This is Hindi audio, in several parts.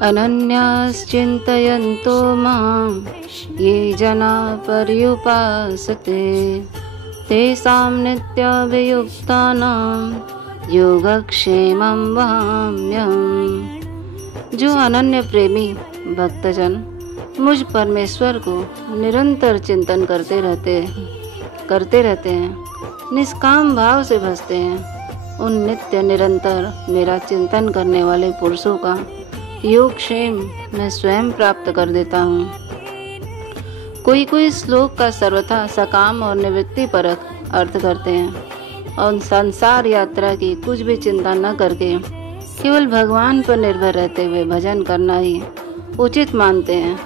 अनन्याश्चिन्तयन्तो मां ये जना पर्युपासते तेषां नित्याभियुक्तानां योगक्षेमं वहाम्यहम्। जो अनन्य प्रेमी भक्तजन मुझ परमेश्वर को निरंतर चिंतन करते रहते हैं, निष्काम भाव से भजते हैं, उन नित्य निरंतर मेरा चिंतन करने वाले पुरुषों का योगक्षेम मैं स्वयं प्राप्त कर देता हूँ। कोई श्लोक का सर्वथा सकाम और निवृत्ति परक अर्थ करते हैं और संसार यात्रा की कुछ भी चिंता न करके केवल भगवान पर निर्भर रहते हुए भजन करना ही उचित मानते हैं।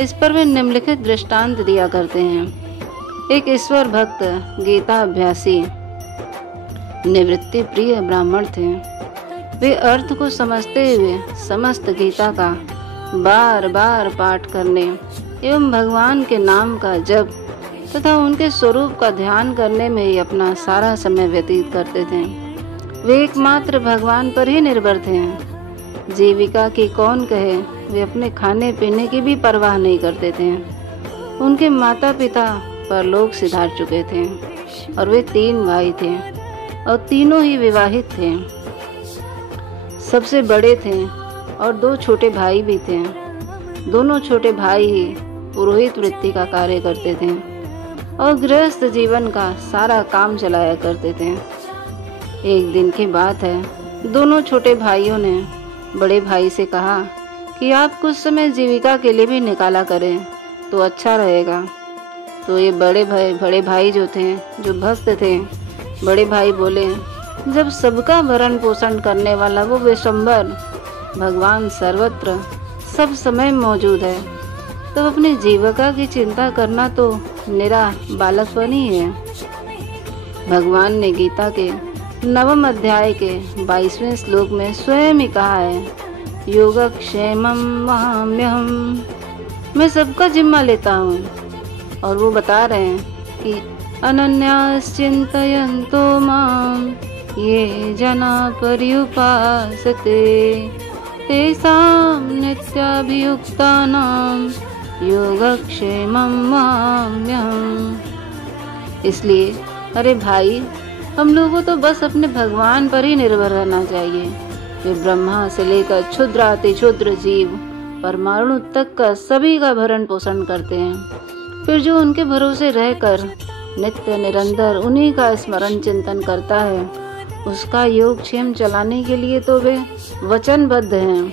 इस पर वे निम्नलिखित दृष्टांत दिया करते हैं। एक ईश्वर भक्त गीता अभ्यासी निवृत्ति प्रिय ब्राह्मण थे। वे अर्थ को समझते हुए समस्त गीता का बार बार पाठ करने एवं भगवान के नाम का जप तथा उनके स्वरूप का ध्यान करने में ही अपना सारा समय व्यतीत करते थे। वे एकमात्र भगवान पर ही निर्भर थे। जीविका की कौन कहे, वे अपने खाने पीने की भी परवाह नहीं करते थे। उनके माता पिता परलोक सिधार चुके थे और वे 3 भाई थे और तीनों ही विवाहित थे। सबसे बड़े थे और 2 छोटे भाई भी थे। दोनों छोटे भाई ही पुरोहित वृत्ति का कार्य करते थे और गृहस्थ जीवन का सारा काम चलाया करते थे। एक दिन की बात है, दोनों छोटे भाइयों ने बड़े भाई से कहा कि आप कुछ समय जीविका के लिए भी निकाला करें तो अच्छा रहेगा। तो ये बड़े भाई जो भक्त थे, बड़े भाई बोले, जब सबका भरण पोषण करने वाला वो विश्वम्भर भगवान सर्वत्र सब समय मौजूद है, तो अपनी जीविका की चिंता करना तो निरा बालकपन ही है। भगवान ने गीता के 9वें अध्याय के 22वें श्लोक में स्वयं ही कहा है, योगक्षेमं वहाम्यहम्, मैं सबका जिम्मा लेता हूँ। और वो बता रहे हैं कि अनन्याश्चिन्तयन्तो मां ये जना पर्युपासते तेषां नित्याभियुक्तानां योगक्षेमं वहाम्यहम्। इसलिए अरे भाई, हम लोगों तो बस अपने भगवान पर ही निर्भर रहना चाहिए। वे ब्रह्मा से लेकर क्षुद्र अति क्षुद्र जीव परमाणु तक का सभी का भरण पोषण करते हैं। फिर जो उनके भरोसे रहकर नित्य निरंतर उन्हीं का स्मरण चिंतन करता है, उसका योगक्षेम चलाने के लिए तो वे वचनबद्ध हैं।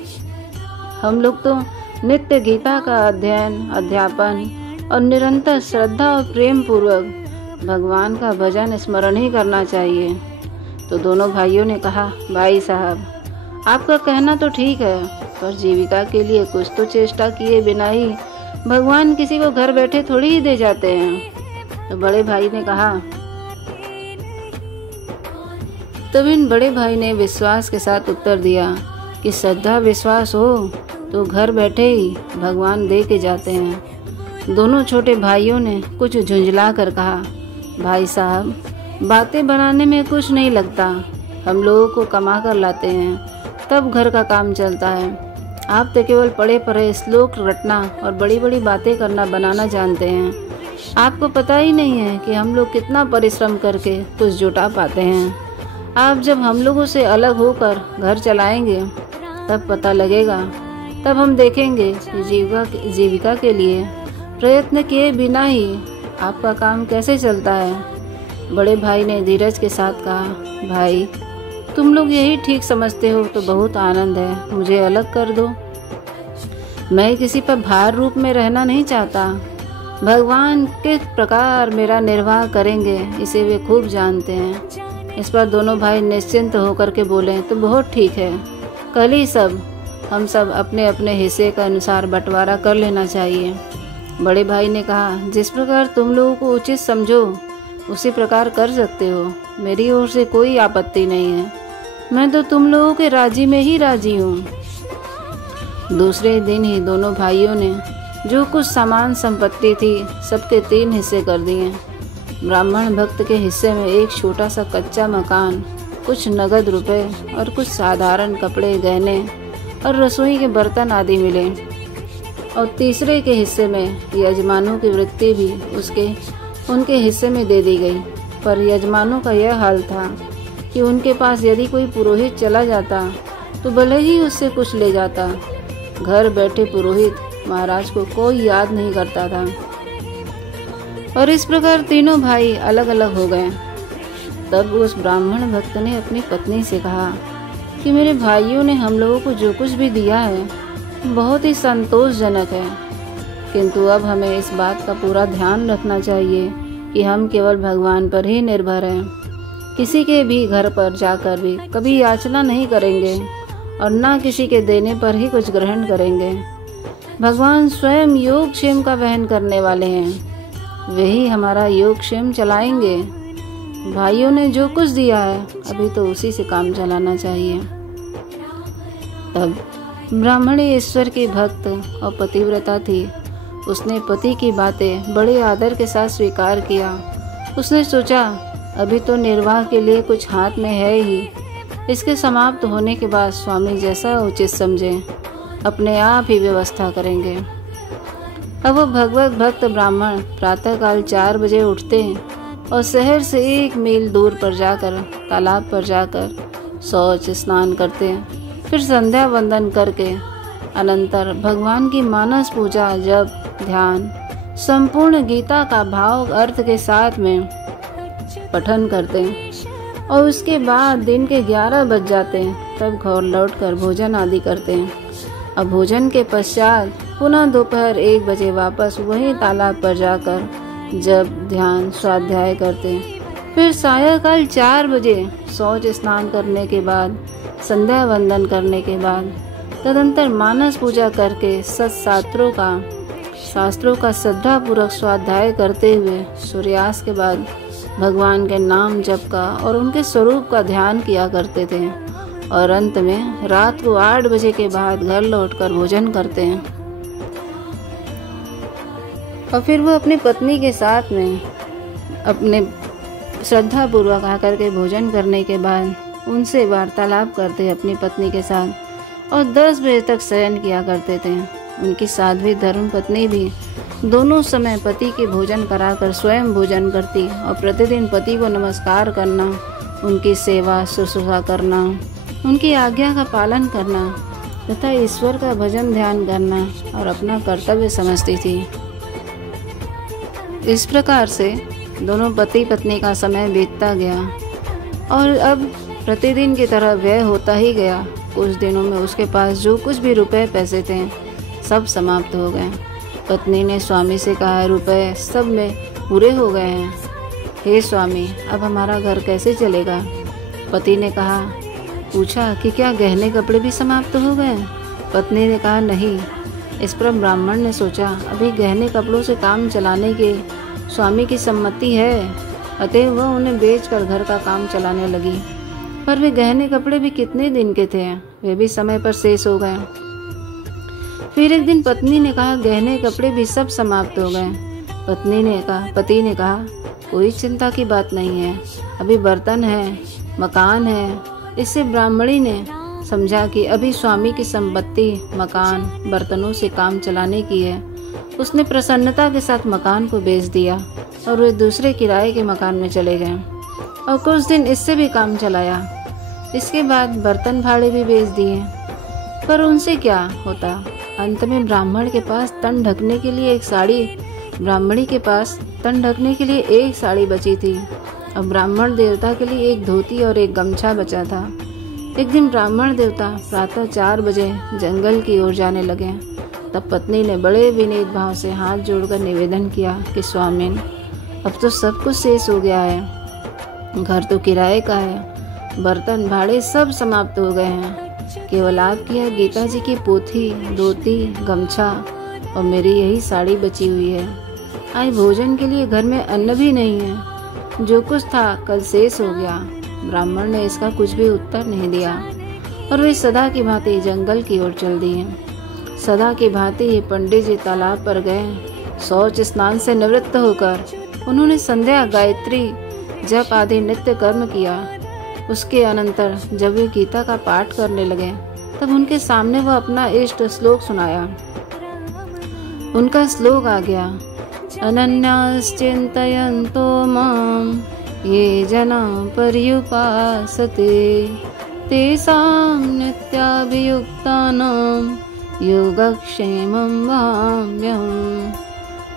हम लोग तो नित्य गीता का अध्ययन अध्यापन और निरंतर श्रद्धा और प्रेम पूर्वक भगवान का भजन स्मरण ही करना चाहिए। तो दोनों भाइयों ने कहा, भाई साहब, आपका कहना तो ठीक है, पर जीविका के लिए कुछ तो चेष्टा किए बिना ही भगवान किसी को घर बैठे थोड़ी ही दे जाते हैं। तो बड़े भाई ने कहा, तब इन बड़े भाई ने विश्वास के साथ उत्तर दिया कि श्रद्धा विश्वास हो तो घर बैठे ही भगवान दे के जाते हैं। दोनों छोटे भाइयों ने कुछ झुंझला कर कहा, भाई साहब, बातें बनाने में कुछ नहीं लगता, हम लोगों को कमा कर लाते हैं, तब घर का काम चलता है। आप तो केवल पढ़े पढ़े श्लोक रटना और बड़ी बड़ी बातें करना बनाना जानते हैं। आपको पता ही नहीं है कि हम लोग कितना परिश्रम करके कुछ जुटा पाते हैं। आप जब हम लोगों से अलग होकर घर चलाएंगे तब पता लगेगा, तब हम देखेंगे कि जीविका के लिए प्रयत्न किए बिना ही आपका काम कैसे चलता है। बड़े भाई ने धीरज के साथ कहा, भाई, तुम लोग यही ठीक समझते हो तो बहुत आनंद है, मुझे अलग कर दो। मैं किसी पर भार रूप में रहना नहीं चाहता। भगवान किस प्रकार मेरा निर्वाह करेंगे इसे वे खूब जानते हैं। इस पर दोनों भाई निश्चिंत होकर के बोले, तो बहुत ठीक है, कल ही हम सब अपने अपने हिस्से का अनुसार बंटवारा कर लेना चाहिए। बड़े भाई ने कहा, जिस प्रकार तुम लोगों को उचित समझो उसी प्रकार कर सकते हो, मेरी ओर से कोई आपत्ति नहीं है। मैं तो तुम लोगों के राजी में ही राजी हूँ। दूसरे दिन ही दोनों भाइयों ने जो कुछ सामान संपत्ति थी सबके 3 हिस्से कर दिए। ब्राह्मण भक्त के हिस्से में एक छोटा सा कच्चा मकान, कुछ नगद रुपए और कुछ साधारण कपड़े गहने और रसोई के बर्तन आदि मिले। और तीसरे के हिस्से में यजमानों की वृत्ति भी उनके हिस्से में दे दी गई। पर यजमानों का यह हाल था कि उनके पास यदि कोई पुरोहित चला जाता तो भले ही उससे कुछ ले जाता, घर बैठे पुरोहित महाराज को कोई याद नहीं करता था। और इस प्रकार तीनों भाई अलग अलग हो गए। तब उस ब्राह्मण भक्त ने अपनी पत्नी से कहा कि मेरे भाइयों ने हम लोगों को जो कुछ भी दिया है बहुत ही संतोषजनक है, किंतु अब हमें इस बात का पूरा ध्यान रखना चाहिए कि हम केवल भगवान पर ही निर्भर हैं। किसी के भी घर पर जाकर भी कभी याचना नहीं करेंगे और न किसी के देने पर ही कुछ ग्रहण करेंगे। भगवान स्वयं योगक्षेम का वहन करने वाले हैं, वही हमारा योगक्षेम चलाएंगे। भाइयों ने जो कुछ दिया है अभी तो उसी से काम चलाना चाहिए। तब ब्राह्मणी ईश्वर की भक्त और पतिव्रता थी। उसने पति की बातें बड़े आदर के साथ स्वीकार किया। उसने सोचा अभी तो निर्वाह के लिए कुछ हाथ में है ही, इसके समाप्त होने के बाद स्वामी जैसा उचित समझे अपने आप ही व्यवस्था करेंगे। अब वो भगवत भक्त ब्राह्मण प्रातःकाल 4 बजे उठते और शहर से 1 मील दूर पर जाकर तालाब पर जाकर शौच स्नान करते, फिर संध्या वंदन करके अनंतर भगवान की मानस पूजा, जप, ध्यान, संपूर्ण गीता का भाव अर्थ के साथ में पठन करते और उसके बाद दिन के 11 बज जाते हैं। तब घर लौटकर भोजन आदि करते हैं। अब भोजन के पश्चात पुनः दोपहर 1 बजे वापस वही तालाब पर जाकर जप, ध्यान, स्वाध्याय करते हैं। फिर सायंकाल 4 बजे शौच स्नान करने के बाद, संध्या वंदन करने के बाद तदंतर मानस पूजा करके शास्त्रों का श्रद्धा पूर्वक स्वाध्याय करते हुए सूर्यास्त के बाद भगवान के नाम जप का और उनके स्वरूप का ध्यान किया करते थे। और अंत में रात को 8 बजे के बाद घर लौटकर भोजन करते हैं। और फिर वो अपनी पत्नी के साथ में अपने श्रद्धा पूर्वक आकर के भोजन करने के बाद उनसे वार्तालाप करते अपनी पत्नी के साथ और 10 बजे तक शयन किया करते थे। उनकी साध्वी धर्म पत्नी भी दोनों समय पति के भोजन कराकर स्वयं भोजन करती और प्रतिदिन पति को नमस्कार करना, उनकी सेवा शुश्रूषा करना, उनकी आज्ञा का पालन करना तथा ईश्वर का भजन ध्यान करना और अपना कर्तव्य समझती थी। इस प्रकार से दोनों पति पत्नी का समय बीतता गया और अब प्रतिदिन की तरह व्यय होता ही गया। कुछ दिनों में उसके पास जो कुछ भी रुपए पैसे थे सब समाप्त हो गए। पत्नी ने स्वामी से कहा, रुपए सब में पूरे हो गए हैं, हे स्वामी अब हमारा घर कैसे चलेगा। पति ने पूछा कि क्या गहने कपड़े भी समाप्त हो गए। पत्नी ने कहा नहीं। इस पर ब्राह्मण ने सोचा अभी गहने कपड़ों से काम चलाने के स्वामी की सम्मति है, अतः वह उन्हें बेचकर घर का काम चलाने लगी। पर वे गहने कपड़े भी कितने दिन के थे, वे भी समय पर शेष हो गए। फिर एक दिन पत्नी ने कहा गहने कपड़े भी सब समाप्त हो गए। पति ने कहा कोई चिंता की बात नहीं है, अभी बर्तन है, मकान है। इससे ब्राह्मणी ने समझा कि अभी स्वामी की संपत्ति मकान बर्तनों से काम चलाने की है। उसने प्रसन्नता के साथ मकान को बेच दिया और वे दूसरे किराए के मकान में चले गए और कुछ दिन इससे भी काम चलाया। इसके बाद बर्तन भाड़े भी बेच दिए, पर उनसे क्या होता। अंत में ब्राह्मणी के पास तन ढकने के लिए एक साड़ी बची थी और ब्राह्मण देवता के लिए एक धोती और एक गमछा बचा था। एक दिन ब्राह्मण देवता प्रातः 4 बजे जंगल की ओर जाने लगे। तब पत्नी ने बड़े विनीत भाव से हाथ जोड़कर निवेदन किया कि स्वामी अब तो सब कुछ शेष हो गया है, घर तो किराए का है, बर्तन भाड़े सब समाप्त हो गए हैं, केवल आपकी यह गीता जी की पोथी, धोती, गमछा और मेरी यही साड़ी बची हुई है। आज भोजन के लिए घर में अन्न भी नहीं है, जो कुछ था कल शेष हो गया। ब्राह्मण ने इसका कुछ भी उत्तर नहीं दिया और वे सदा की भांति जंगल की ओर चल दिए। सदा की भांति ही पंडित जी तालाब पर गए। शौच स्नान से निवृत्त होकर उन्होंने संध्या, गायत्री, जप आदि नित्य कर्म किया। उसके अनंतर जब वे गीता का पाठ करने लगे तब उनके सामने वह अपना इष्ट श्लोक सुनाया। उनका श्लोक आ गया, अनन्याश्चिन्तयन्तो मां ये जना पर्युपासते तेषां नित्याभियुक्तानां योगक्षेमं वहाम्यहम्।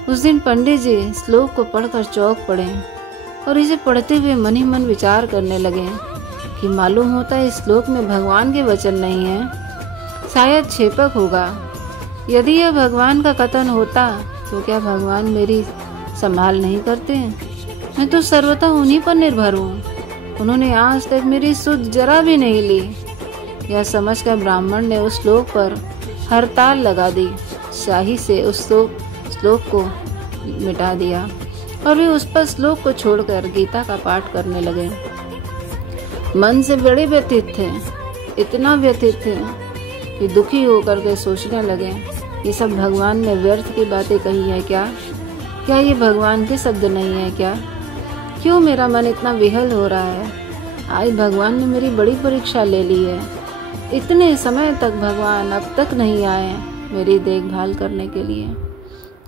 उस दिन पंडित जी श्लोक को पढ़कर चौंक पड़े और इसे पढ़ते हुए मन ही मन विचार करने लगे कि मालूम होता है इस श्लोक में भगवान के वचन नहीं है, शायद छेपक होगा। यदि यह भगवान का कथन होता तो क्या भगवान मेरी संभाल नहीं करते? मैं तो सर्वथा उन्हीं पर निर्भर हूँ। उन्होंने आज तक मेरी सुध जरा भी नहीं ली। यह समझकर ब्राह्मण ने उस श्लोक पर हड़ताल लगा दी, शाही से उस श्लोक को मिटा दिया और वे उस पर श्लोक को छोड़कर गीता का पाठ करने लगे। मन से बड़े व्यथित थे, इतना व्यथित थे कि दुखी होकर के सोचने लगे, ये सब भगवान ने व्यर्थ की बातें कही है क्या? क्या ये भगवान के शब्द नहीं है क्या? क्यों मेरा मन इतना विहल हो रहा है? आज भगवान ने मेरी बड़ी परीक्षा ले ली है। इतने समय तक भगवान अब तक नहीं आए मेरी देखभाल करने के लिए।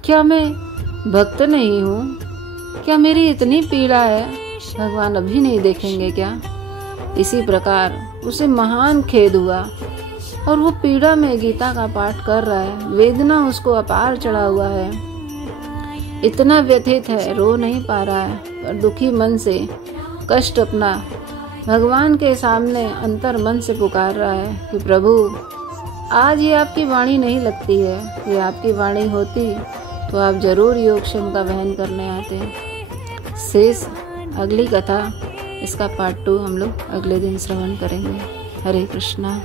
क्या मैं भक्त नहीं हूँ? क्या मेरी इतनी पीड़ा है, भगवान अभी नहीं देखेंगे क्या? इसी प्रकार उसे महान खेद हुआ और वो पीड़ा में गीता का पाठ कर रहा है। वेदना उसको अपार चढ़ा हुआ है, इतना व्यथित है, रो नहीं पा रहा है, पर दुखी मन से कष्ट अपना भगवान के सामने अंतर मन से पुकार रहा है कि प्रभु, आज ये आपकी वाणी नहीं लगती है। ये आपकी वाणी होती तो आप जरूर योगक्षेम का वहन करने आते। शेष अगली कथा, इसका पार्ट 2 हम लोग अगले दिन श्रवण करेंगे। हरे कृष्णा।